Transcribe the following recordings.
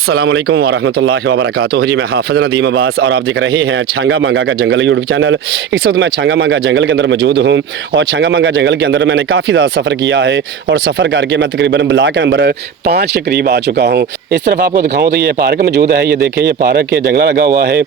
अस्सलामुअलैकुम वरहमतुल्लाहि वबरकातुहू। जी मैं हाफ़िज़ नदीम अब्बास और आप देख रहे हैं छांगा मांगा का जंगल यूट्यूब चैनल। इस वक्त मैं छांगा मांगा जंगल के अंदर मौजूद हूँ और छांगा मांगा जंगल के अंदर मैंने काफ़ी ज़्यादा सफ़र किया है और सफ़र करके मैं तकरीबन ब्लॉक नंबर 5 के करीब आ चुका हूँ। इस तरफ आपको दिखाऊँ तो ये पार्क मौजूद है। ये देखें, ये पार्क के जंगला लगा हुआ है।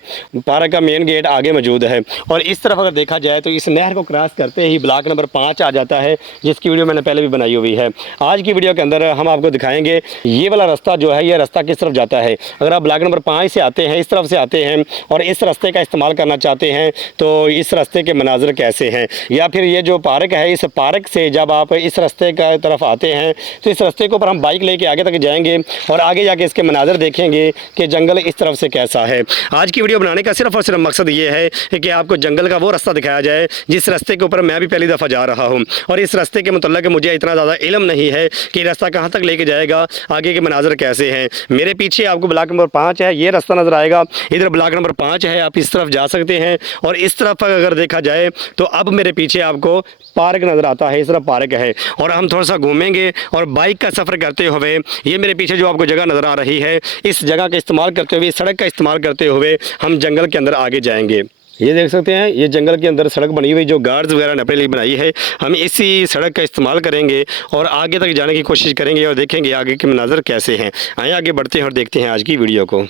पार्क का मेन गेट आगे मौजूद है और इस तरफ अगर देखा जाए तो इस नहर को क्रॉस करते ही ब्लॉक नंबर 5 आ जाता है, जिसकी वीडियो मैंने पहले भी बनाई हुई है। आज की वीडियो के अंदर हम आपको दिखाएंगे ये वाला रास्ता जो है, ये रास्ता किस तरफ जाता है। अगर आप ब्लॉक नंबर 5 से आते हैं, इस तरफ से आते हैं और इस रास्ते का इस्तेमाल करना चाहते हैं तो इस रास्ते के मनाज़र कैसे हैं, या फिर ये जो पार्क है, इस पार्क से जब आप इस रास्ते का तरफ आते हैं तो इस रास्ते के ऊपर हम बाइक लेके आगे तक जाएंगे और आगे जाके इसके मनाज़र देखेंगे कि जंगल इस तरफ से कैसा है। आज की वीडियो बनाने का सिर्फ और सिर्फ मकसद ये है कि आपको जंगल का वो रास्ता दिखाया जाए जिस रास्ते के ऊपर मैं भी पहली दफ़ा जा रहा हूँ और इस रास्ते के मुतल्लिक़ मुझे इतना ज़्यादा इल्म नहीं है कि रास्ता कहाँ तक लेके जाएगा, आगे के मनाज़र कैसे हैं। मेरे पीछे आपको ब्लॉक नंबर 5 है, ये रास्ता नज़र आएगा। इधर ब्लॉक नंबर 5 है, आप इस तरफ जा सकते हैं और इस तरफ अगर देखा जाए तो अब मेरे पीछे आपको पार्क नज़र आता है। इस तरफ पार्क है और हम थोड़ा सा घूमेंगे और बाइक का सफ़र करते हुए ये मेरे पीछे जो आपको जगह नज़र आ रही है, इस जगह का इस्तेमाल करते हुए, सड़क का इस्तेमाल करते हुए हम जंगल के अंदर आगे जाएंगे। ये देख सकते हैं, ये जंगल के अंदर सड़क बनी हुई जो गार्ड्स वगैरह ने अपने लिए बनाई है। हम इसी सड़क का इस्तेमाल करेंगे और आगे तक जाने की कोशिश करेंगे और देखेंगे आगे के मंजर कैसे हैं। आइए आगे बढ़ते हैं और देखते हैं आज की वीडियो को।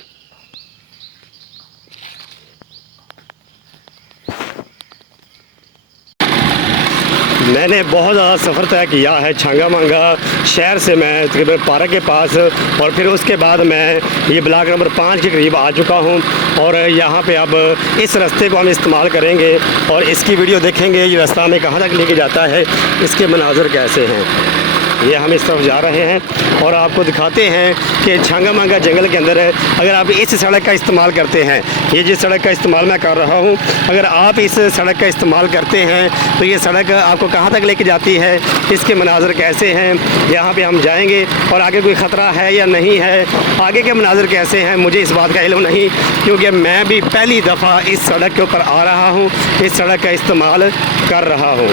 मैंने बहुत ज़्यादा सफ़र तय किया है छांगा मांगा शहर से। मैं तकरीबन पार्क के पास और फिर उसके बाद मैं ये ब्लॉक नंबर 5 के करीब आ चुका हूँ और यहाँ पे अब इस रास्ते को हम इस्तेमाल करेंगे और इसकी वीडियो देखेंगे ये रास्ता हमें कहाँ तक लेके जाता है, इसके मनाज़र कैसे हैं। ये हम इस तरफ जा रहे हैं और आपको दिखाते हैं कि छांगा मांगा जंगल के अंदर अगर आप इस सड़क का इस्तेमाल करते हैं, ये जिस सड़क का इस्तेमाल मैं कर रहा हूँ, अगर आप इस सड़क का इस्तेमाल करते हैं तो ये सड़क आपको कहाँ तक लेके जाती है, इसके मनाज़र कैसे हैं, यहाँ पे हम जाएंगे और आगे कोई ख़तरा है या नहीं है, आगे के मनाज़र कैसे हैं, मुझे इस बात का इल्म नहीं, क्योंकि मैं भी पहली दफ़ा इस सड़क के ऊपर आ रहा हूँ, इस सड़क का इस्तेमाल कर रहा हूँ।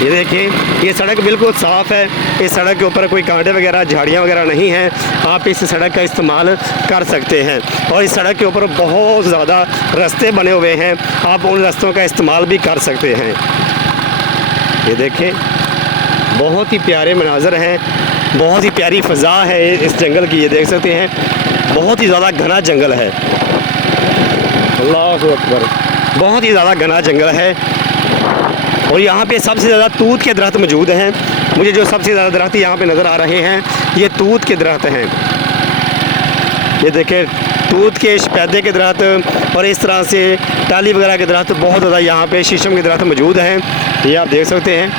ये देखिए, ये सड़क बिल्कुल साफ़ है। इस सड़क के ऊपर कोई कांटे वगैरह, झाड़ियाँ वगैरह नहीं हैं। आप इस सड़क का इस्तेमाल कर सकते हैं और इस सड़क के ऊपर बहुत ज़्यादा रास्ते बने हुए हैं, आप उन रास्तों का इस्तेमाल भी कर सकते हैं। ये देखें, बहुत ही प्यारे मनाज़र हैं, बहुत ही प्यारी फ़ज़ा है इस जंगल की। ये देख सकते हैं, बहुत ही ज़्यादा घना जंगल है। अल्लाहु अकबर, बहुत ही ज़्यादा घना जंगल है और यहाँ पे सबसे ज़्यादा तूत के दरख्त मौजूद हैं। मुझे जो सबसे ज़्यादा दरख्त यहाँ पे नज़र आ रहे हैं, ये तूत के दरख्त हैं। ये देखें, तूत के शपैदे के दरख्त और इस तरह से टाली वगैरह के दरख्त, बहुत ज़्यादा यहाँ पे शीशम के दरख्त मौजूद हैं। ये आप देख सकते हैं,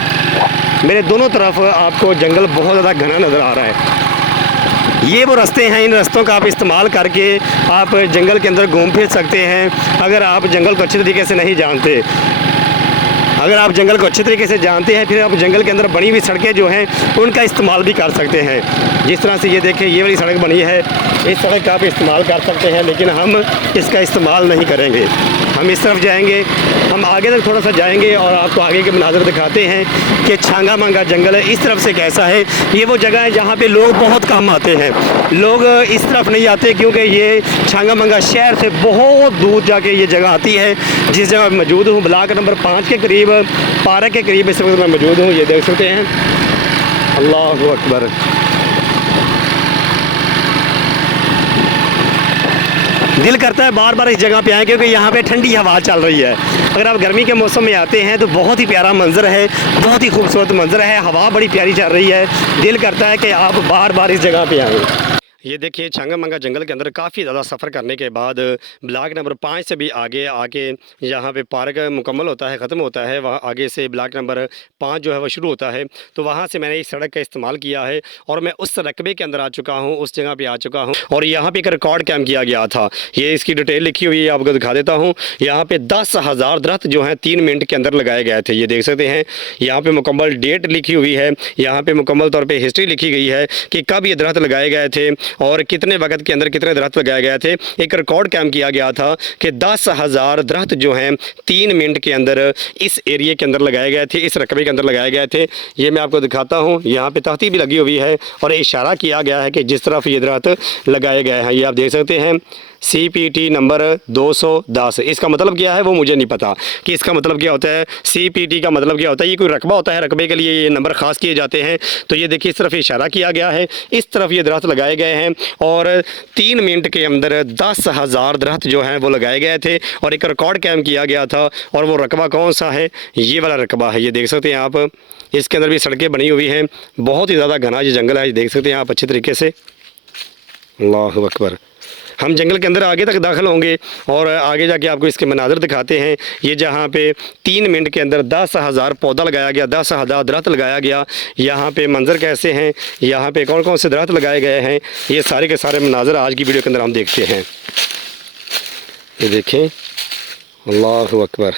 मेरे दोनों तरफ आपको जंगल बहुत ज़्यादा घना नज़र आ रहा है। ये वो रास्ते हैं, इन रास्तों का आप इस्तेमाल करके आप जंगल के अंदर घूम फिर सकते हैं। अगर आप जंगल को अच्छे तरीके से नहीं जानते, अगर आप जंगल को अच्छे तरीके से जानते हैं, फिर आप जंगल के अंदर बनी हुई सड़कें जो हैं उनका इस्तेमाल भी कर सकते हैं। जिस तरह से ये देखें, ये वाली सड़क बनी है, इस सड़क का आप इस्तेमाल कर सकते हैं, लेकिन हम इसका इस्तेमाल नहीं करेंगे। हम इस तरफ जाएंगे, हम आगे तक थोड़ा सा जाएंगे और आपको आगे के मनाज़र दिखाते हैं कि छांगा मांगा जंगल है इस तरफ से कैसा है। ये वो जगह है जहाँ पे लोग बहुत कम आते हैं, लोग इस तरफ नहीं आते क्योंकि ये छांगा मांगा शहर से बहुत दूर जाके ये जगह आती है। जिस जगह मौजूद हूँ, ब्लॉक नंबर 5 के करीब, पार्क के करीब इस वक्त मैं मौजूद हूँ। ये देख सकते हैं, अल्लाहु अकबर। दिल करता है बार बार इस जगह पे आएँ क्योंकि यहाँ पे ठंडी हवा चल रही है। अगर आप गर्मी के मौसम में आते हैं तो बहुत ही प्यारा मंजर है, बहुत ही खूबसूरत मंजर है, हवा बड़ी प्यारी चल रही है। दिल करता है कि आप बार बार इस जगह पे आएँ। ये देखिए, छांगा मांगा जंगल के अंदर काफ़ी ज़्यादा सफ़र करने के बाद ब्लॉक नंबर 5 से भी आगे आके यहाँ पे पार्क मुकम्मल होता है, ख़त्म होता है। वहाँ आगे से ब्लॉक नंबर 5 जो है वो शुरू होता है। तो वहाँ से मैंने इस सड़क का इस्तेमाल किया है और मैं उस रकबे के अंदर आ चुका हूँ, उस जगह पे आ चुका हूँ और यहाँ पे एक रिकॉर्ड कैम्प किया गया था। ये इसकी डिटेल लिखी हुई है, आपको दिखा देता हूँ। यहाँ पे 10,000 दरख्त जो हैं 3 मिनट के अंदर लगाए गए थे। ये देख सकते हैं, यहाँ पे मुकम्मल डेट लिखी हुई है, यहाँ पे मुकम्मल तौर पर हिस्ट्री लिखी गई है कि कब ये दरख्त लगाए गए थे और कितने वक्त के अंदर कितने दरख्त लगाए गए थे। एक रिकॉर्ड कायम किया गया था कि 10,000 दरख्त जो हैं 3 मिनट के अंदर इस एरिए के अंदर लगाए गए थे, इस रकबे के अंदर लगाए गए थे। ये मैं आपको दिखाता हूँ, यहाँ पे तख्ती भी लगी हुई है और इशारा किया गया है कि जिस तरफ ये दरख्त लगाए गए हैं, ये आप देख सकते हैं CPT नंबर 210। इसका मतलब क्या है वो मुझे नहीं पता कि इसका मतलब क्या होता है। CPT का मतलब क्या होता है, ये कोई रकबा होता है, रकबे के लिए ये नंबर ख़ास किए जाते हैं। तो ये देखिए इस तरफ इशारा किया गया है, इस तरफ ये दरख्त लगाए गए हैं और 3 मिनट के अंदर 10,000 दरख्त जो हैं वो लगाए गए थे और एक रिकॉर्ड कायम किया गया था। और वो रकबा कौन सा है, ये वाला रकबा है। ये देख सकते हैं आप, इसके अंदर भी सड़कें बनी हुई हैं, बहुत ही ज़्यादा घना ये जंगल है, ये देख सकते हैं आप अच्छे तरीके से। अल्लाहु अकबर। हम जंगल के अंदर आगे तक दाखिल होंगे और आगे जाके आपको इसके मनाज़र दिखाते हैं। ये जहाँ पे 3 मिनट के अंदर 10,000 पौधा लगाया गया, 10,000 दरख्त लगाया गया, यहाँ पे मंज़र कैसे हैं, यहाँ पे कौन कौन से दरख्त लगाए गए हैं, ये सारे के सारे मनाज़र आज की वीडियो के अंदर हम देखते हैं। ये देखें, अल्लाहु अकबर।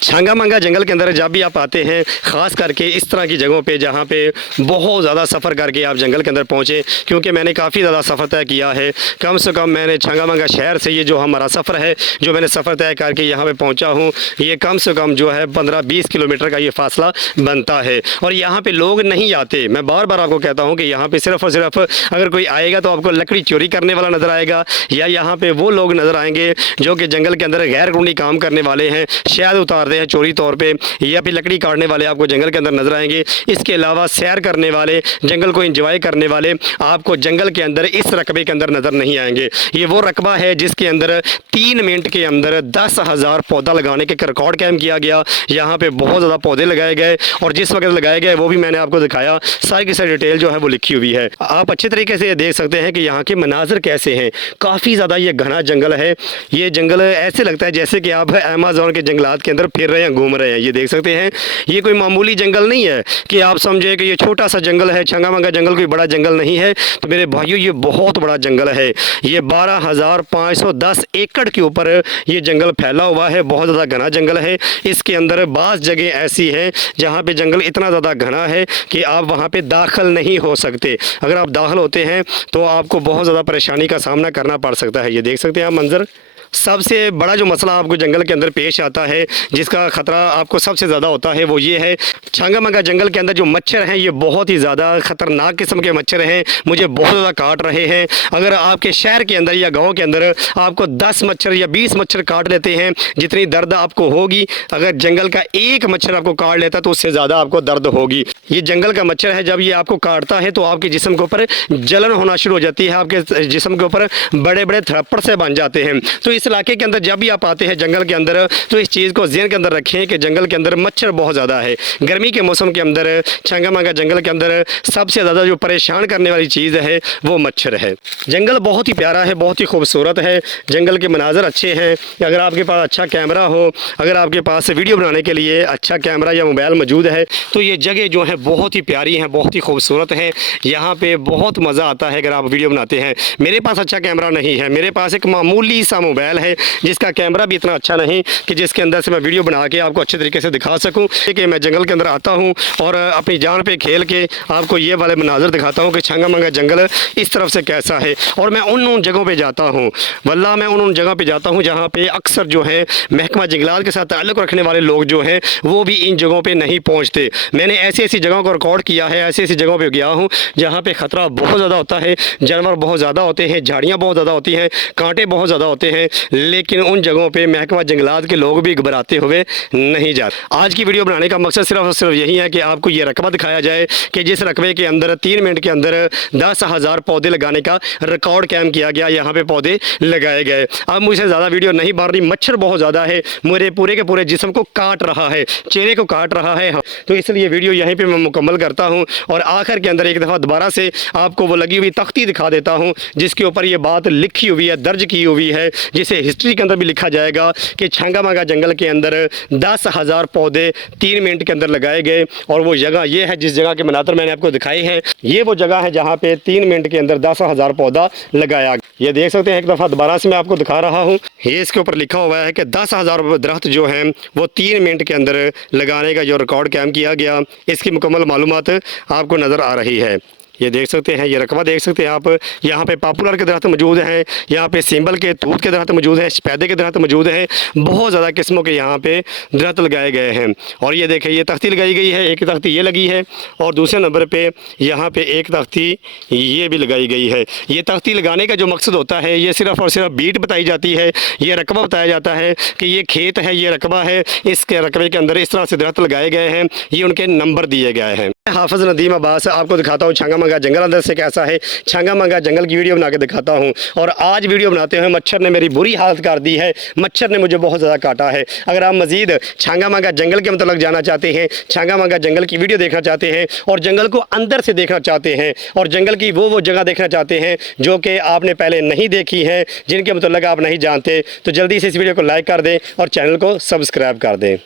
छांगा मांगा जंगल के अंदर जब भी आप आते हैं, ख़ास करके इस तरह की जगहों पे जहाँ पे बहुत ज़्यादा सफ़र करके आप जंगल के अंदर पहुँचे, क्योंकि मैंने काफ़ी ज़्यादा सफ़र तय किया है। कम से कम मैंने छांगा मांगा शहर से ये जो हमारा सफ़र है, जो मैंने सफ़र तय करके यहाँ पे पहुँचा हूँ, ये कम से कम जो है 15-20 किलोमीटर का ये फ़ासला बनता है। और यहाँ पर लोग नहीं आते। मैं बार बार आपको कहता हूँ कि यहाँ पर सिर्फ़ और सिर्फ अगर कोई आएगा तो आपको लकड़ी चोरी करने वाला नज़र आएगा, या यहाँ पर वो लोग नज़र आएंगे जो कि जंगल के अंदर गैर कानूनी काम करने वाले हैं, शायद उतारते हैं चोरी तौर पे, या फिर लकड़ी काटने वाले आपको जंगल के अंदर नजर आएंगे। इसके अलावा सैर करने वाले, जंगल को एंजॉय करने वाले आपको जंगल के अंदर इस रकबे के अंदर नज़र नहीं आएंगे। ये वो रकबा है जिसके अंदर 3 मिनट के अंदर 10,000 पौधा लगाने के रिकॉर्ड कायम किया गया। यहाँ पे बहुत ज़्यादा पौधे लगाए गए और जिस वक्त लगाए गए वो भी मैंने आपको दिखाया, सारी की सारी डिटेल जो है वो लिखी हुई है। आप अच्छे तरीके से देख सकते हैं कि यहाँ के मनाजर कैसे हैं। काफ़ी ज़्यादा ये घना जंगल है। ये जंगल ऐसे लगता है जैसे कि आप अमेज़न के जंगलात के अंदर फिर रहे हैं, घूम रहे हैं। ये देख सकते हैं, ये कोई मामूली जंगल नहीं है कि आप समझे कि ये छोटा सा जंगल है, छांगा मांगा जंगल कोई बड़ा जंगल नहीं है। तो मेरे भाइयों, ये बहुत बड़ा जंगल है। ये 12,510 एकड़ के ऊपर ये जंगल फैला हुआ है, बहुत ज़्यादा घना जंगल है। इसके अंदर बाज़ जगह ऐसी है जहाँ पे जंगल इतना ज़्यादा घना है कि आप वहाँ पे दाखिल नहीं हो सकते। अगर आप दाखिल होते हैं तो आपको बहुत ज़्यादा परेशानी का सामना करना पड़ सकता है। ये देख सकते हैं आप मंजर। सबसे बड़ा जो मसला आपको जंगल के अंदर पेश आता है, जिसका ख़तरा आपको सबसे ज़्यादा होता है, वो ये है छांगा मांगा जंगल के अंदर जो मच्छर हैं, ये बहुत ही ज़्यादा ख़तरनाक किस्म के मच्छर हैं। मुझे बहुत ज़्यादा काट रहे हैं। अगर आपके शहर के अंदर या गांव के अंदर आपको 10 मच्छर या 20 मच्छर काट लेते हैं, जितनी दर्द आपको होगी, अगर जंगल का एक मच्छर आपको काट लेता तो उससे ज़्यादा आपको दर्द होगी। ये जंगल का मच्छर है, जब ये आपको काटता है तो आपके जिस्म के ऊपर जलन होना शुरू हो जाती है, आपके जिस्म के ऊपर बड़े बड़े थप्पड़ से बन जाते हैं। तो इस इलाके के अंदर जब भी आप आते हैं जंगल के अंदर, तो इस चीज़ को ज़हन के अंदर रखें कि जंगल के अंदर मच्छर बहुत ज़्यादा है। गर्मी के मौसम के अंदर छांगा मांगा जंगल के अंदर सबसे ज़्यादा जो परेशान करने वाली चीज़ है वो मच्छर है। जंगल बहुत ही प्यारा है, बहुत ही खूबसूरत है, जंगल के मनाजर अच्छे हैं। अगर आपके पास अच्छा कैमरा हो, अगर आपके पास वीडियो बनाने के लिए अच्छा कैमरा या मोबाइल मौजूद है, तो ये जगह जो है बहुत ही प्यारी है, बहुत ही खूबसूरत है। यहाँ पे बहुत मज़ा आता है अगर आप वीडियो बनाते हैं। मेरे पास अच्छा कैमरा नहीं है, मेरे पास एक मामूली सा मोबाइल है जिसका कैमरा भी इतना अच्छा नहीं कि जिसके अंदर से मैं वीडियो बना के आपको अच्छे तरीके से दिखा सकूं। कि मैं जंगल के अंदर आता हूं और अपनी जान पे खेल के आपको ये वाले मनाजर दिखाता हूं कि छांगा मांगा जंगल इस तरफ से कैसा है। और मैं उन जगहों पे जाता हूं, वल्लाह मैं उन जगह पे जाता हूं जहां पे अक्सर जो है महकमा जंगलात के साथ ताल्लुक़ रखने वाले लोग जो हैं वो भी इन जगहों पर नहीं पहुँचते। मैंने ऐसी ऐसी जगहों को रिकॉर्ड किया है, ऐसी ऐसी जगहों पर गया हूँ जहाँ पर ख़तरा बहुत ज़्यादा होता है, जानवर बहुत ज़्यादा होते हैं, झाड़ियाँ बहुत ज़्यादा होती हैं, कांटे बहुत ज़्यादा होते हैं, लेकिन उन जगहों पे महकमा जंगलात के लोग भी घबराते हुए नहीं जाते। आज की वीडियो बनाने का मकसद सिर्फ और सिर्फ यही है कि आपको ये रकबा दिखाया जाए कि जिस रकबे के अंदर 3 मिनट के अंदर 10,000 पौधे लगाने का रिकॉर्ड कायम किया गया, यहाँ पे पौधे लगाए गए। अब मुझे ज़्यादा वीडियो नहीं बन रही, मच्छर बहुत ज़्यादा है, मेरे पूरे के पूरे जिस्म को काट रहा है, चेहरे को काट रहा है। तो इसलिए वीडियो यहीं पर मैं मुकम्मल करता हूँ और आखिर के अंदर एक दफ़ा दोबारा से आपको वो लगी हुई तख्ती दिखा देता हूँ जिसके ऊपर ये बात लिखी हुई है, दर्ज की हुई है, जिसे हिस्ट्री के अंदर भी लिखा जाएगा कि छांगा मांगा जंगल के अंदर 10,000 पौधे 3 मिनट के अंदर लगाए गए। और वो जगह ये है जिस जगह के मनाज़र मैंने आपको दिखाई है, ये वो जगह है जहाँ पे 3 मिनट के अंदर 10,000 पौधा लगाया। ये देख सकते हैं, एक दफ़ा दोबारा से मैं आपको दिखा रहा हूँ। ये इसके ऊपर लिखा हुआ है कि 10,000 दरख्त जो हैं वो 3 मिनट के अंदर लगाने का जो रिकॉर्ड कायम किया गया, इसकी मुकम्मल मालूमात आपको नज़र आ रही है। ये देख सकते हैं, ये रकबा देख सकते हैं आप। यहाँ पे पॉपुलर के दरख्त मौजूद हैं, यहाँ पे सिंबल के, तूत के दरख्त मौजूद हैं, सफेदे के दरख्त मौजूद हैं। बहुत ज़्यादा किस्मों के यहाँ पे दरख्त लगाए गए हैं। और ये देखें, ये तख्ती लगाई गई है, एक तख्ती ये लगी है और दूसरे नंबर पे यहाँ पे एक तख्ती ये भी लगाई गई है। ये तख्ती लगाने का जो मकसद होता है, ये सिर्फ़ और सिर्फ बीट बताई जाती है, ये रकबा बताया जाता है कि ये खेत है, ये रकबा है, इसके रकबे के अंदर इस तरह से दरख्त लगाए गए हैं, ये उनके नंबर दिए गए हैं। हाफिज़ नदीम अब्बास आपको दिखाता हूँ छांगा मांगा जंगल अंदर से कैसा है। छांगा मांगा जंगल की वीडियो बना के दिखाता हूँ। और आज वीडियो बनाते हुए मच्छर ने मेरी बुरी हालत कर दी है, मच्छर ने मुझे बहुत ज़्यादा काटा है। अगर आप मज़ीद छांगा मांगा जंगल के मतलब जाना चाहते हैं, छांगा मांगा जंगल की वीडियो देखना चाहते हैं और जंगल को अंदर से देखना चाहते हैं और जंगल की वो जगह देखना चाहते हैं जो कि आपने पहले नहीं देखी है, जिनके मतलब आप नहीं जानते, तो जल्दी से इस वीडियो को लाइक कर दें और चैनल को सब्सक्राइब कर दें।